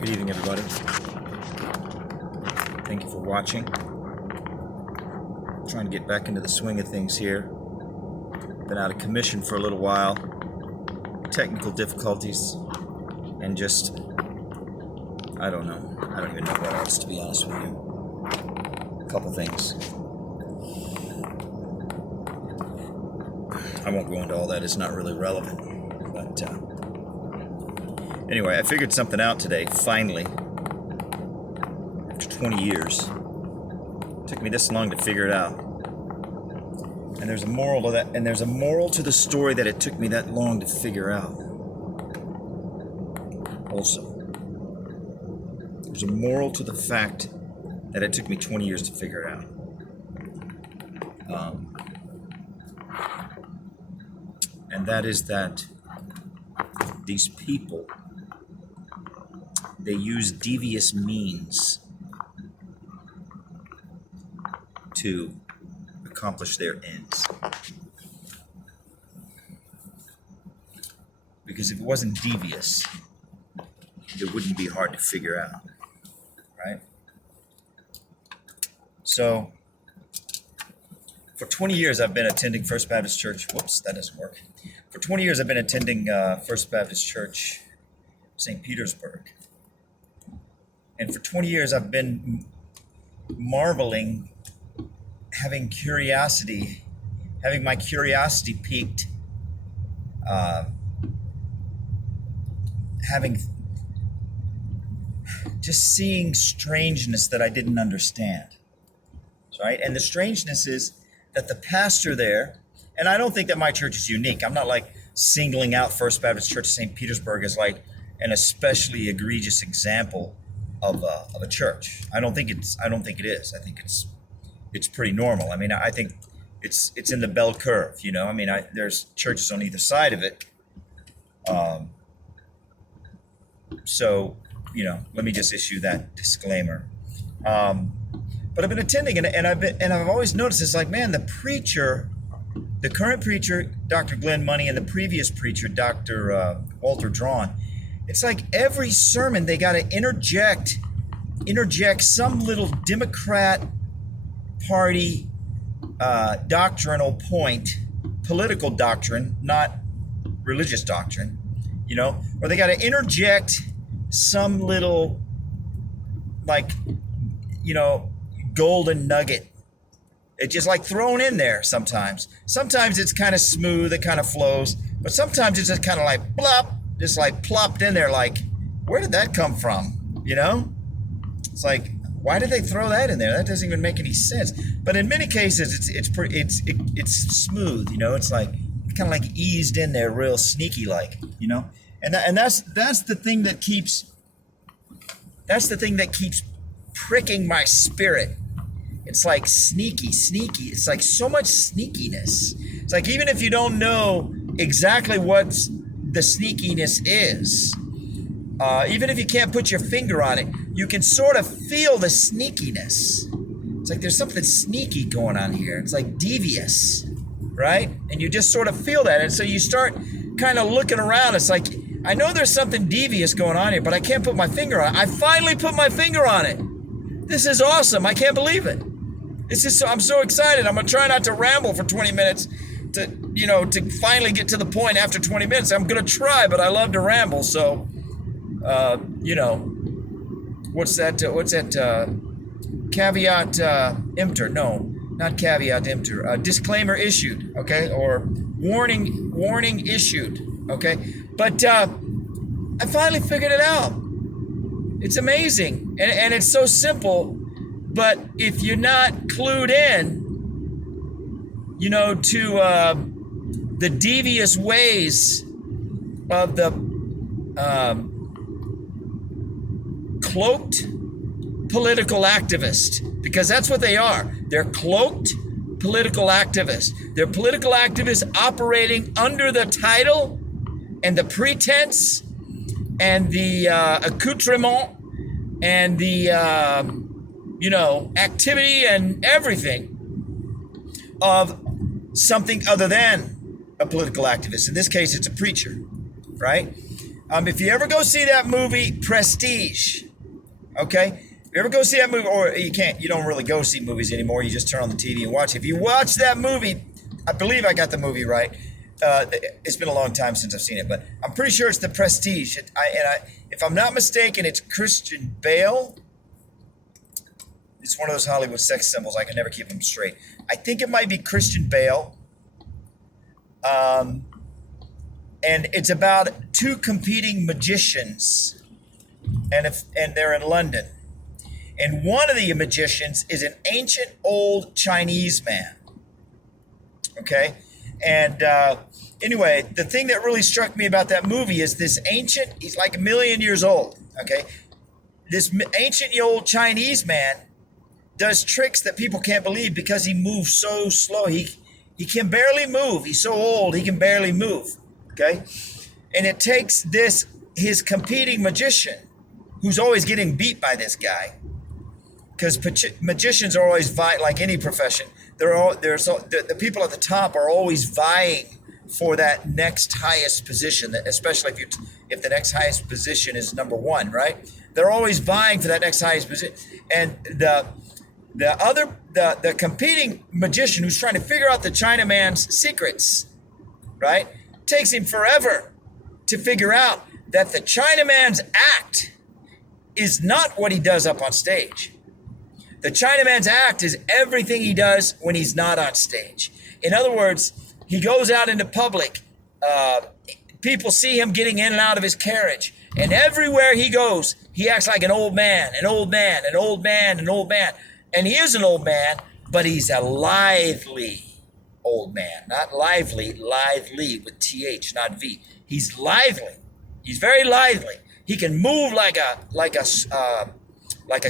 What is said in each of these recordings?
Good evening, everybody. Thank you for watching. Trying to get back into the swing of things here. Been out of commission for a little while. Technical difficulties. And just, I don't know. I don't even know what else, to be honest with you. A couple things. I won't go into all that. It's not really relevant. But, anyway, I figured something out today, finally. After 20 years. It took me this long to figure it out. And there's a moral to that, and there's a moral to the story that it took me that long to figure out. Also, there's a moral to the fact that it took me 20 years to figure it out. And that is that these people, they use devious means to accomplish their ends. Because if it wasn't devious, it wouldn't be hard to figure out, right? So, for 20 years I've been attending First Baptist Church. Whoops, that doesn't work. For 20 years I've been attending First Baptist Church, St. Petersburg. And for 20 years I've been marveling, having my curiosity piqued, just seeing strangeness that I didn't understand, right? And the strangeness is that the pastor there, and I don't think that my church is unique. I'm not like singling out First Baptist Church of St. Petersburg as like an especially egregious example of a church. I don't think it is. I think it's pretty normal. I mean, I think it's in the bell curve, you know. I mean, there's churches on either side of it. So, you know, let me just issue that disclaimer. But I've been attending, and I've always noticed it's like, man, the current preacher, Dr. Glen Money, and the previous preacher, Dr. Walter Drawn, it's like every sermon they got to interject some little Democrat Party doctrinal point, political doctrine, not religious doctrine, you know, or they got to interject some little, like, you know, golden nugget. It's just like thrown in there sometimes. Sometimes it's kind of smooth, it kind of flows, but sometimes it's just kind of like blop, just like plopped in there, like, where did that come from? You know? It's like, why did they throw that in there? That doesn't even make any sense. But in many cases, it's smooth, you know. It's like kind of like eased in there, real sneaky, like, you know. And that's the thing that keeps pricking my spirit. It's like sneaky. It's like so much sneakiness. It's like even if you don't know exactly what the sneakiness is, even if you can't put your finger on it, you can sort of feel the sneakiness. It's like there's something sneaky going on here. It's like devious, right? And you just sort of feel that. And so you start kind of looking around. It's like, I know there's something devious going on here, but I can't put my finger on it. I finally put my finger on it. This is awesome. I can't believe it. I'm so excited. I'm going to try not to ramble for 20 minutes to finally get to the point after 20 minutes. I'm going to try, but I love to ramble. So, what's that caveat emptor? No, not caveat emptor. Disclaimer issued, okay? Or warning issued, okay? But I finally figured it out. It's amazing, and it's so simple. But if you're not clued in, you know, to the devious ways of the cloaked political activist, because that's what they are. They're cloaked political activists. They're political activists operating under the title and the pretense and the accoutrement and the activity and everything of something other than a political activist. In this case, it's a preacher, right? If you ever go see that movie, Prestige, okay? If you ever go see that movie, or you don't really go see movies anymore. You just turn on the TV and watch it. If you watch that movie, I believe I got the movie right. It's been a long time since I've seen it, but I'm pretty sure it's the Prestige. If I'm not mistaken, it's Christian Bale. It's one of those Hollywood sex symbols. I can never keep them straight. I think it might be Christian Bale. And it's about two competing magicians, and they're in London. And one of the magicians is an ancient old Chinese man. Okay? And anyway, the thing that really struck me about that movie is this he's like 1 million years old. Okay? This ancient old Chinese man does tricks that people can't believe because he moves so slow. He can barely move. He's so old, he can barely move. Okay? And it takes his competing magician, who's always getting beat by this guy, because magicians are always like any profession. The people at the top are always vying for that next highest position, especially if the next highest position is number one, right? They're always vying for that next highest position. And the competing magician who's trying to figure out the Chinaman's secrets, right? Takes him forever to figure out that the Chinaman's act is not what he does up on stage. The Chinaman's act is everything he does when he's not on stage. In other words, he goes out into public. People see him getting in and out of his carriage. And everywhere he goes, he acts like an old man, an old man, an old man, an old man. And he is an old man, but he's a lively old man. Not lively, lively with TH, not V. He's lively. He's very lively. He can move like a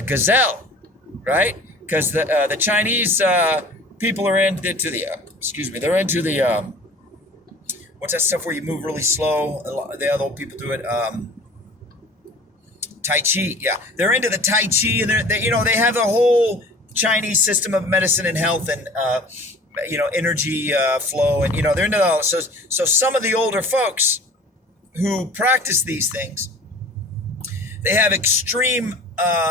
gazelle. Right? Because the Chinese people are into they're into the, what's that stuff where you move really slow? The other old people do it. Tai Chi, yeah. They're into the Tai Chi, and they have the whole Chinese system of medicine and health and, energy flow, and, they're into all. So some of the older folks who practice these things, they have extreme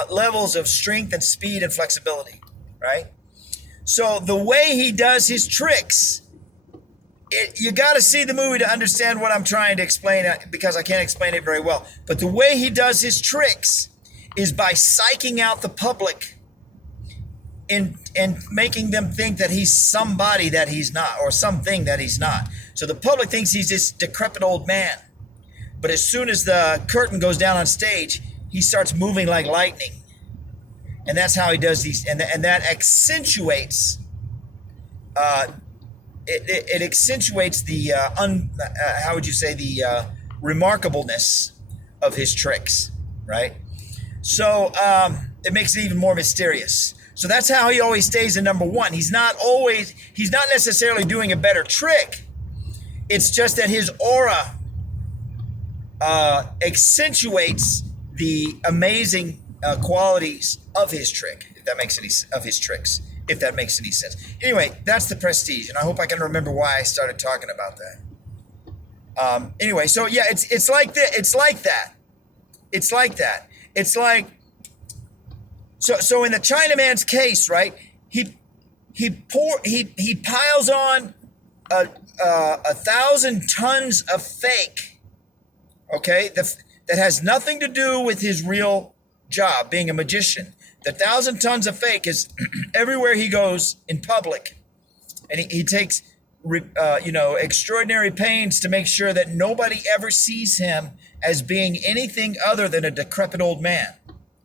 levels of strength and speed and flexibility, right? So the way he does his tricks, you got to see the movie to understand what I'm trying to explain, because I can't explain it very well. But the way he does his tricks is by psyching out the public and making them think that he's somebody that he's not, or something that he's not. So the public thinks he's this decrepit old man. But as soon as the curtain goes down on stage, he starts moving like lightning. And that's how he does these. And that accentuates, it accentuates the, the remarkableness of his tricks, right? So it makes it even more mysterious. So that's how he always stays in number one. He's not necessarily doing a better trick. It's just that his aura accentuates the amazing qualities of his trick, if that makes any sense. Anyway, that's the Prestige, and I hope I can remember why I started talking about that. Anyway, so yeah, it's like that. So in the Chinaman's case, right? He piles on 1,000 tons of fake. Okay, that has nothing to do with his real job, being a magician. The 1,000 tons of fake is everywhere he goes in public, and he takes extraordinary pains to make sure that nobody ever sees him as being anything other than a decrepit old man,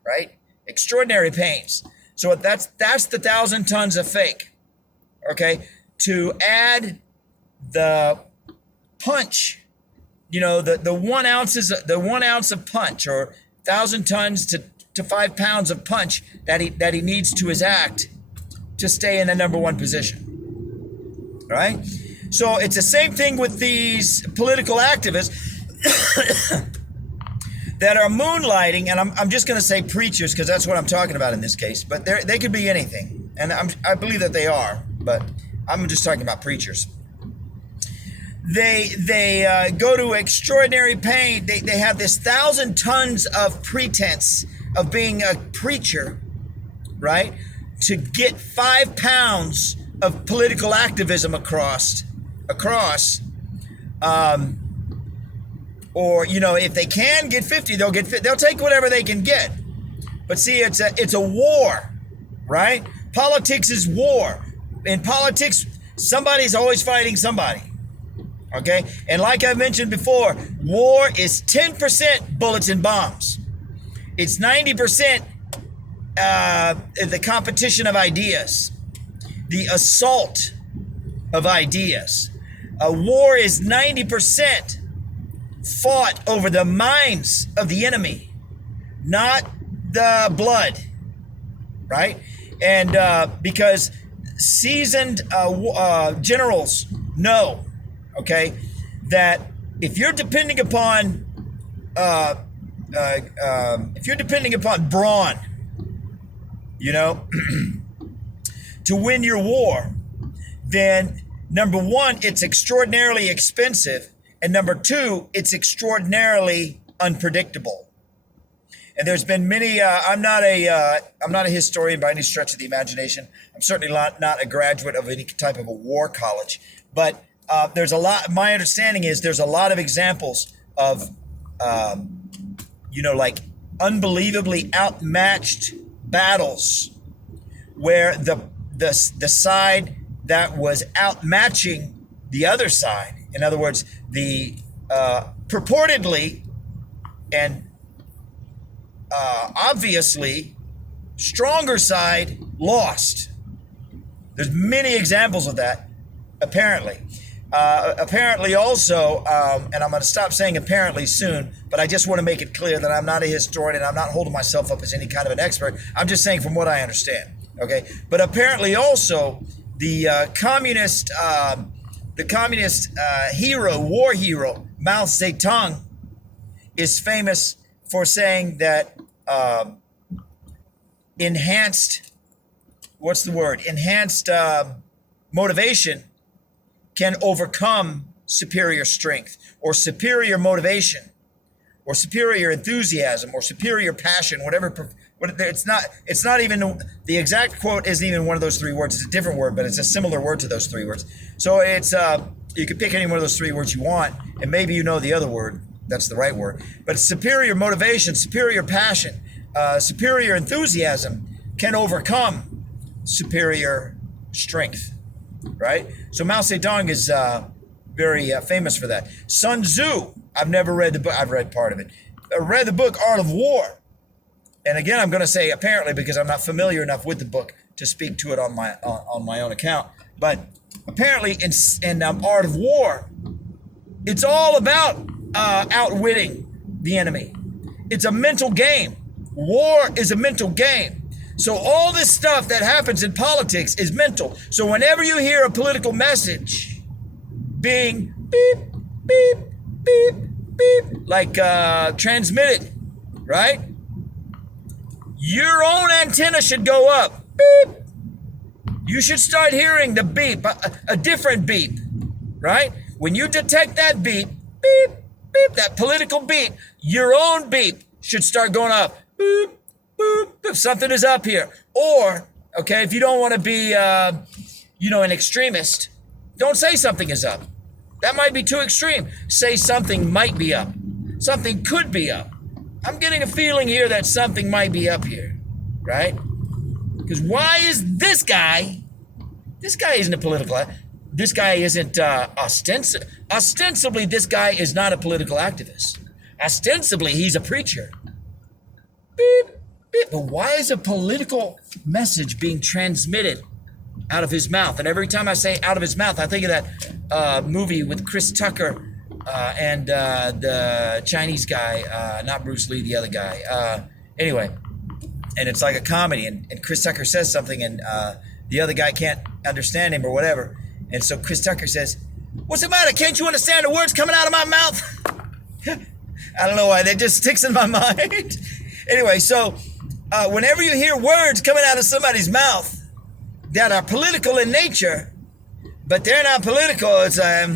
right? Extraordinary pains. So that's the 1,000 tons of fake. Okay, to add the punch. The 1 ounce of punch, or 1,000 tons to 5 pounds of punch that he needs to his act to stay in the number one position. All right? So it's the same thing with these political activists that are moonlighting, and I'm just going to say preachers because that's what I'm talking about in this case, but they could be anything, and I believe that they are, but I'm just talking about preachers. They go to extraordinary pain. They have this 1,000 tons of pretense of being a preacher, right? To get 5 pounds of political activism across. Or, you know, if they can get 50, they'll take whatever they can get. But see, it's a war, right? Politics is war. In politics, somebody's always fighting somebody. Okay? And like I mentioned before, war is 10% bullets and bombs. It's 90% the competition of ideas, the assault of ideas. A war is 90% fought over the minds of the enemy, not the blood, right? And because seasoned generals know, okay, that if you're depending upon brawn, you know, to win your war, then number one, it's extraordinarily expensive, and number two, it's extraordinarily unpredictable. And there's been many. I'm not a historian by any stretch of the imagination. I'm certainly not a graduate of any type of a war college. But there's a lot. My understanding is there's a lot of examples of, like unbelievably outmatched battles, where the side that was outmatching the other side, in other words, the purportedly and obviously stronger side lost. There's many examples of that, apparently. Apparently also, and I'm going to stop saying apparently soon, but I just want to make it clear that I'm not a historian and I'm not holding myself up as any kind of an expert. I'm just saying from what I understand, okay? But apparently also the communist war hero, Mao Zedong, is famous for saying that enhanced motivation can overcome superior strength, or superior motivation, or superior enthusiasm, or superior passion, whatever. It's not even, the exact quote isn't even one of those three words. It's a different word, but it's a similar word to those three words. So it's you can pick any one of those three words you want, and maybe you know the other word. That's the right word. But superior motivation, superior passion, superior enthusiasm can overcome superior strength, right? So Mao Zedong is very famous for that. Sun Tzu, I've never read the book. I've read part of it. I read the book Art of War. And again, I'm going to say apparently because I'm not familiar enough with the book to speak to it on my own account. But apparently in Art of War, it's all about outwitting the enemy. It's a mental game. War is a mental game. So all this stuff that happens in politics is mental. So whenever you hear a political message being beep, beep, beep, beep, like transmitted, right? Your own antenna should go up. Beep. You should start hearing the beep, a different beep, right? When you detect that beep, beep, beep, that political beep, your own beep should start going up. Boop, boop, boop. Something is up here. Or, okay, if you don't want to be, an extremist, don't say something is up. That might be too extreme. Say something might be up. Something could be up. I'm getting a feeling here that something might be up here, right? Because why is this guy isn't a political, this guy isn't ostensibly this guy is not a political activist. Ostensibly, he's a preacher. Beep, beep. But why is a political message being transmitted out of his mouth? And every time I say out of his mouth, I think of that movie with Chris Tucker and the Chinese guy, not Bruce Lee, the other guy. Anyway, and it's like a comedy, and Chris Tucker says something, and the other guy can't understand him or whatever. And so Chris Tucker says, "What's the matter? Can't you understand the words coming out of my mouth?" I don't know why, that just sticks in my mind. Anyway, so whenever you hear words coming out of somebody's mouth that are political in nature, but they're not political, it's like,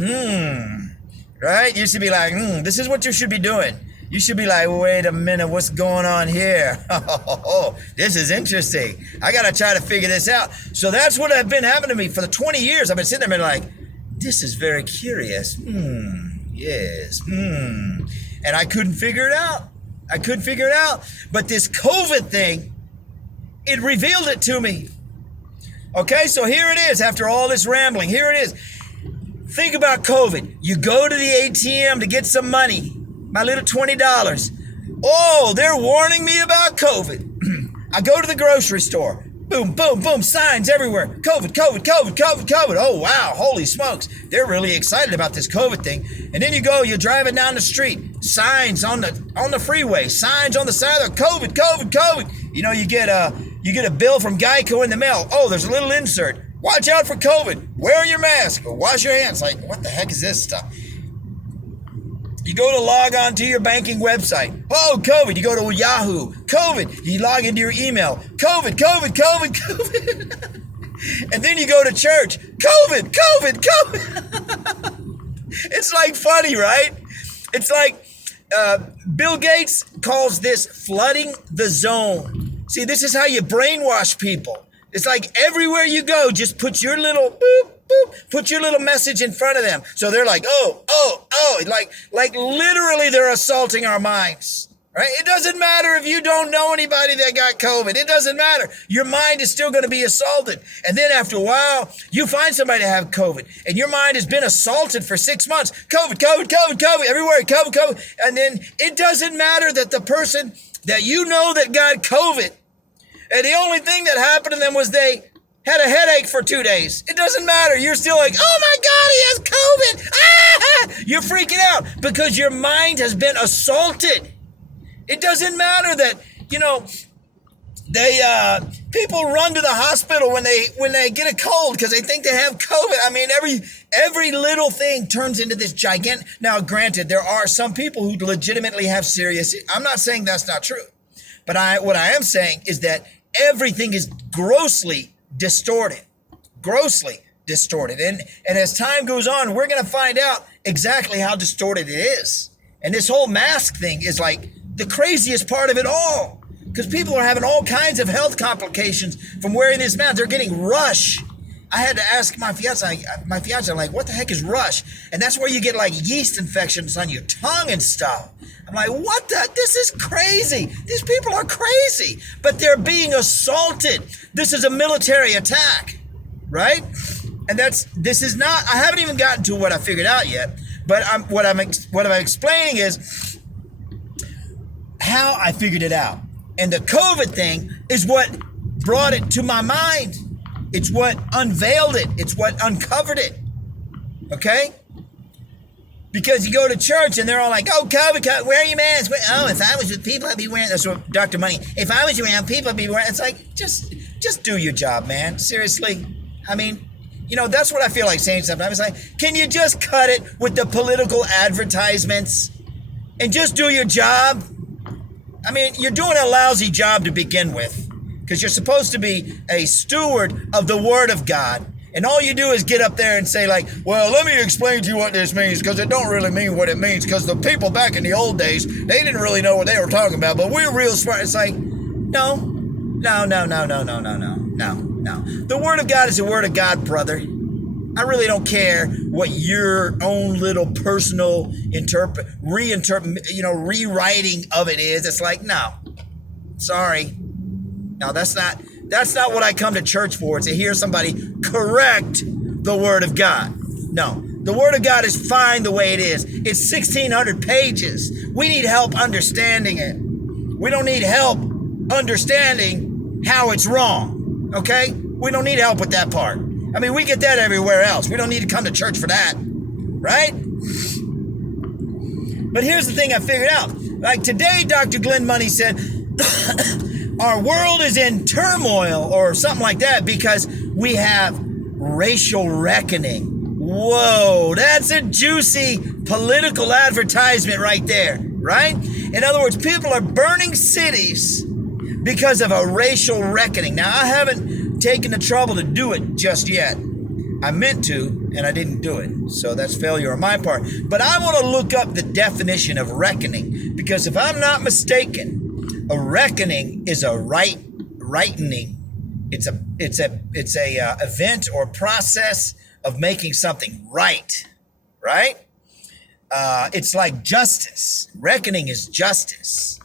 right? You should be like, this is what you should be doing. You should be like, wait a minute, what's going on here? This is interesting. I got to try to figure this out. So that's what have been happening to me for the 20 years. I've been sitting there and like, this is very curious. Yes. And I couldn't figure it out. But this COVID thing, it revealed it to me. Okay, so here it is after all this rambling. Here it is. Think about COVID. You go to the ATM to get some money. My little $20. Oh, they're warning me about COVID. I go to the grocery store. Boom, boom, boom, signs everywhere. COVID, COVID, COVID, COVID, COVID. Oh, wow, holy smokes. They're really excited about this COVID thing. And then you're driving down the street. Signs on the freeway. Signs on the side of COVID, COVID, COVID. You know, you get a bill from Geico in the mail. Oh, there's a little insert. Watch out for COVID. Wear your mask or wash your hands. Like, what the heck is this stuff? You go to log on to your banking website. Oh, COVID. You go to Yahoo. COVID. You log into your email. COVID, COVID, COVID, COVID. And then you go to church. COVID, COVID, COVID. It's like funny, right? It's like Bill Gates calls this flooding the zone. See, this is how you brainwash people. It's like everywhere you go, just put your little boop, boop, put your little message in front of them. So they're like, oh, like literally they're assaulting our minds, right? It doesn't matter if you don't know anybody that got COVID. It doesn't matter. Your mind is still going to be assaulted. And then after a while, you find somebody to have COVID and your mind has been assaulted for 6 months. COVID, COVID, COVID, COVID, everywhere, COVID, COVID. And then it doesn't matter that the person that you know that got COVID, and the only thing that happened to them was they had a headache for 2 days. It doesn't matter. You're still like, oh my God, he has COVID. Ah! You're freaking out because your mind has been assaulted. It doesn't matter that, people run to the hospital when they get a cold because they think they have COVID. I mean, every little thing turns into this gigantic. Now, granted, there are some people who legitimately have serious. I'm not saying that's not true, but what I am saying is that everything is grossly distorted. And as time goes on, we're going to find out exactly how distorted it is. And this whole mask thing is like the craziest part of it all, because people are having all kinds of health complications from wearing this mask. They're getting rush. I had to ask my fiance, I'm like, what the heck is rush? And that's where you get like yeast infections on your tongue and stuff. I'm like, this is crazy. These people are crazy, but they're being assaulted. This is a military attack, right? And I haven't even gotten to what I figured out yet, but what I'm explaining is how I figured it out. And the COVID thing is what brought it to my mind. It's what unveiled it. It's what uncovered it. Okay? Because you go to church and they're all like, oh, COVID, wear your mask. Oh, if I was with people, I'd be wearing, that's what Dr. Money, if I was around people, I'd be wearing, it's like, just do your job, man. Seriously. I mean, that's what I feel like saying sometimes. It's like, can you just cut it with the political advertisements and just do your job? I mean, you're doing a lousy job to begin with because you're supposed to be a steward of the Word of God. And all you do is get up there and say like, well, let me explain to you what this means because it don't really mean what it means because the people back in the old days, they didn't really know what they were talking about, but we're real smart. It's like, no. The Word of God is the Word of God, brother. I really don't care what your own little personal rewriting of it is. It's like, no, sorry. No, that's not what I come to church for, to hear somebody correct the Word of God. No, the Word of God is fine the way it is. It's 1,600 pages. We need help understanding it. We don't need help understanding how it's wrong, okay? We don't need help with that part. I mean, we get that everywhere else. We don't need to come to church for that, right? But here's the thing I figured out. Like today, Dr. Glen Money said, our world is in turmoil or something like that because we have racial reckoning. Whoa, that's a juicy political advertisement right there, right? In other words, people are burning cities because of a racial reckoning. Now, I haven't taken the trouble to do it just yet, I meant to, and I didn't do it. So that's failure on my part. But I want to look up the definition of reckoning, because if I'm not mistaken, a reckoning is a rightening. It's a event or process of making something right. Right? It's like justice. Reckoning is justice.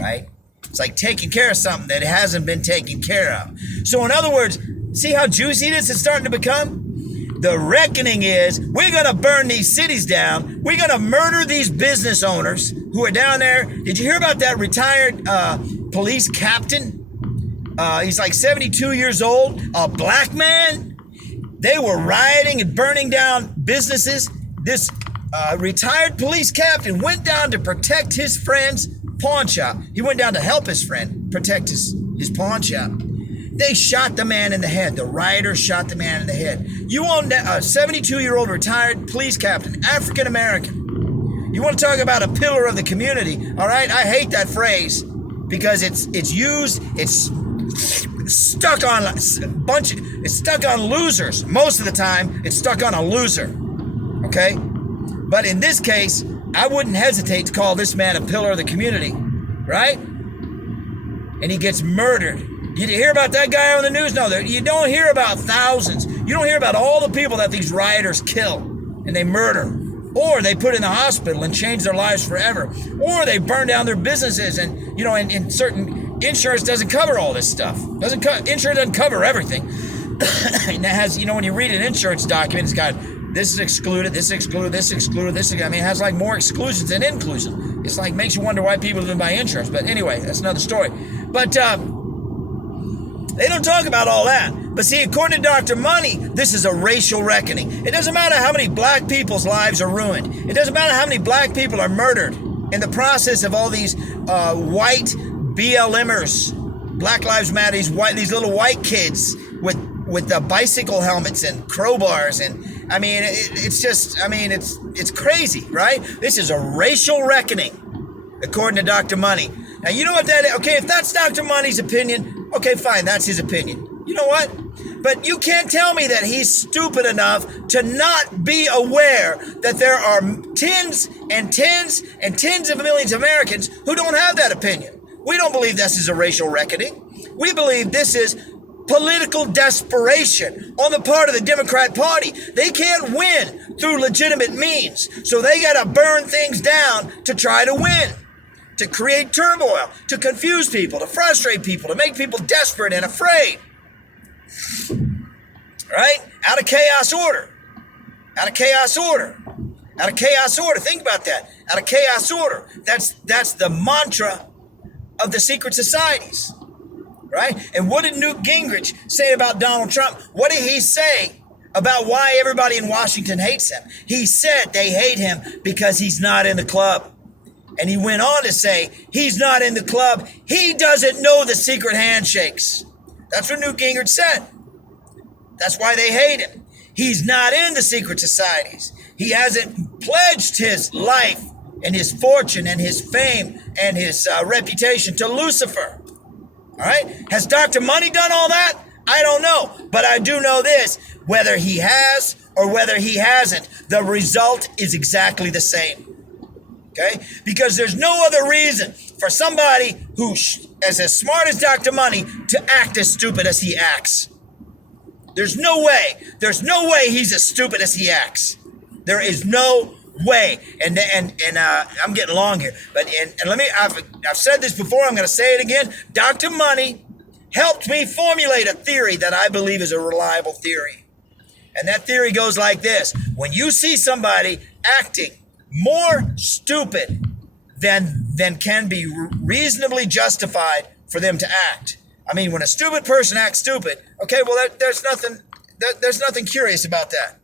Right? It's like taking care of something that hasn't been taken care of. So in other words, see how juicy this is starting to become? The reckoning is, we're going to burn these cities down. We're going to murder these business owners who are down there. Did you hear about that retired police captain? He's like 72 years old, a black man. They were rioting and burning down businesses. This retired police captain went down to protect his friend's pawn shop. He went down to help his friend protect his pawn shop. They shot the man in the head. The rioters shot the man in the head. You own a 72-year-old retired police captain, African American. You want to talk about a pillar of the community? All right, I hate that phrase because it's used. It's stuck on It's stuck on losers. Most of the time, it's stuck on a loser. Okay, but in this case, I wouldn't hesitate to call this man a pillar of the community, right? And he gets murdered. Did you hear about that guy on the news? No, you don't hear about thousands. You don't hear about all the people that these rioters kill and they murder, or they put in the hospital and change their lives forever, or they burn down their businesses. And you know, in certain insurance doesn't cover all this stuff. Insurance doesn't cover everything. And that has, you know, when you read an insurance document, it's got this is excluded, this is excluded, this is excluded, this is, I mean, it has like more exclusions than inclusion. It's like makes you wonder why people even buy insurance. But anyway, that's another story. But they don't talk about all that. But see, according to Dr. Money, this is a racial reckoning. It doesn't matter how many black people's lives are ruined. It doesn't matter how many black people are murdered in the process of all these white BLMers, Black Lives Matter, these little white kids with the bicycle helmets and crowbars. And I mean, it's crazy, right? This is a racial reckoning, according to Dr. Money. Now, you know what that is? Okay, if that's Dr. Money's opinion, okay, fine, that's his opinion. You know what? But you can't tell me that he's stupid enough to not be aware that there are tens and tens and tens of millions of Americans who don't have that opinion. We don't believe this is a racial reckoning. We believe this is political desperation on the part of the Democrat Party. They can't win through legitimate means, so they got to burn things down to try to win, to create turmoil, to confuse people, to frustrate people, to make people desperate and afraid. Right? Out of chaos order. Out of chaos order. Out of chaos order. Think about that. Out of chaos order. That's the mantra of the secret societies. Right? And what did Newt Gingrich say about Donald Trump? What did he say about why everybody in Washington hates him? He said they hate him because he's not in the club. And he went on to say, he's not in the club. He doesn't know the secret handshakes. That's what Newt Gingrich said. That's why they hate him. He's not in the secret societies. He hasn't pledged his life and his fortune and his fame and his reputation to Lucifer. All right? Has Dr. Money done all that? I don't know. But I do know this. Whether he has or whether he hasn't, the result is exactly the same. Okay? Because there's no other reason for somebody who is as smart as Dr. Money to act as stupid as he acts. There's no way. There's no way he's as stupid as he acts. There is no way. And I'm getting long here. But let me. I've said this before. I'm going to say it again. Dr. Money helped me formulate a theory that I believe is a reliable theory. And that theory goes like this: when you see somebody acting more stupid than can be reasonably justified for them to act. I mean, when a stupid person acts stupid, okay, well, there's nothing curious about that.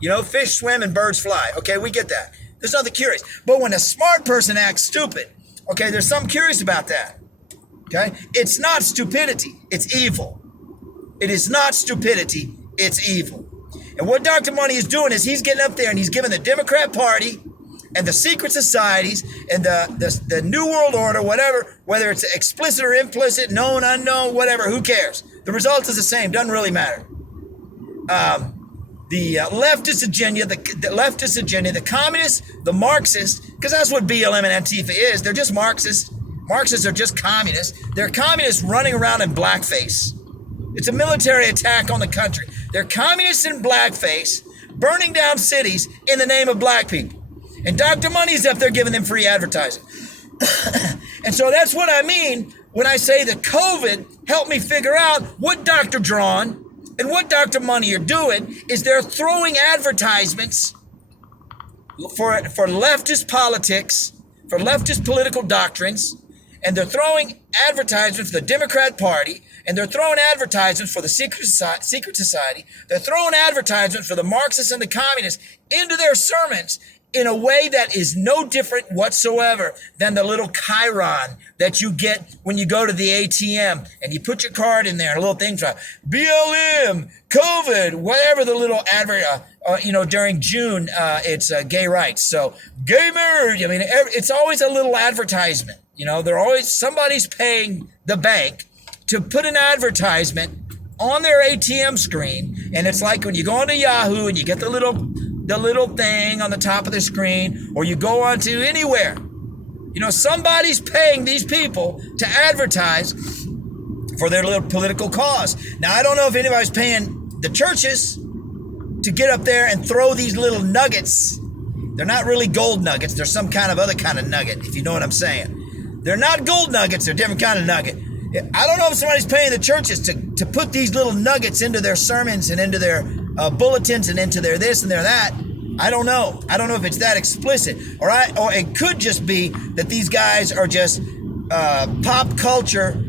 You know, fish swim and birds fly. Okay, we get that. There's nothing curious. But when a smart person acts stupid, okay, there's something curious about that. Okay, it's not stupidity, it's evil. It is not stupidity, it's evil. And what Dr. Money is doing is he's getting up there and he's giving the Democrat Party and the secret societies and the New World Order, whatever, whether it's explicit or implicit, known, unknown, whatever, who cares? The result is the same, doesn't really matter. leftist agenda, the leftist agenda, the communists, the Marxists, because that's what BLM and Antifa is. They're just Marxists. Marxists are just communists. They're communists running around in blackface. It's a military attack on the country. They're communists in blackface, burning down cities in the name of black people. And Dr. Money's up there giving them free advertising. And so that's what I mean when I say that COVID helped me figure out what Dr. Drawn and what Dr. Money are doing is they're throwing advertisements for leftist politics, for leftist political doctrines, and they're throwing advertisements for the Democrat Party, and they're throwing advertisements for the secret society. They're throwing advertisements for the Marxists and the communists into their sermons in a way that is no different whatsoever than the little chyron that you get when you go to the ATM and you put your card in there and a little thing for BLM, COVID, whatever the little advert, during June, it's gay rights. So gay marriage, I mean, it's always a little advertisement. They're always, somebody's paying the bank to put an advertisement on their ATM screen. And it's like when you go onto Yahoo and you get the little thing on the top of the screen, or you go onto anywhere. Somebody's paying these people to advertise for their little political cause. Now, I don't know if anybody's paying the churches to get up there and throw these little nuggets. They're not really gold nuggets. They're some kind of other kind of nugget, if you know what I'm saying. They're not gold nuggets. They're a different kind of nugget. I don't know if somebody's paying the churches to put these little nuggets into their sermons and into their bulletins and into their this and their that. I don't know. I don't know if it's that explicit. Or it could just be that these guys are just pop culture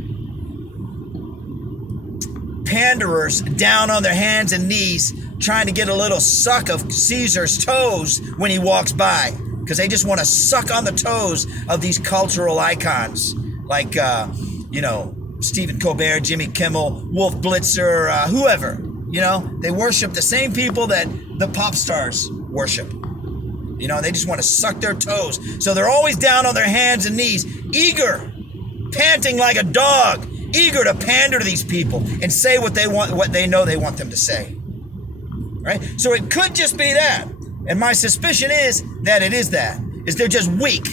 panderers down on their hands and knees trying to get a little suck of Caesar's toes when he walks by, because they just want to suck on the toes of these cultural icons like Stephen Colbert, Jimmy Kimmel, Wolf Blitzer, whoever. They worship the same people that the pop stars worship. They just want to suck their toes. So they're always down on their hands and knees, eager, panting like a dog, eager to pander to these people and say what they want, what they know they want them to say. Right? So it could just be that. And my suspicion is that it is that. Is they're just weak.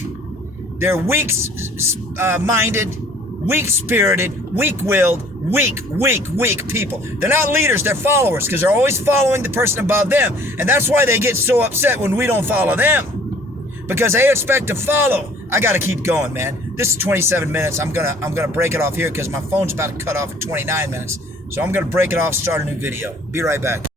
They're weak-minded, weak-spirited, weak-willed, weak people. They're not leaders, they're followers, because they're always following the person above them. And that's why they get so upset when we don't follow them, because they expect to follow. I got to keep going, man. This is 27 minutes. I'm gonna break it off here because my phone's about to cut off at 29 minutes. So I'm gonna break it off, start a new video. Be right back.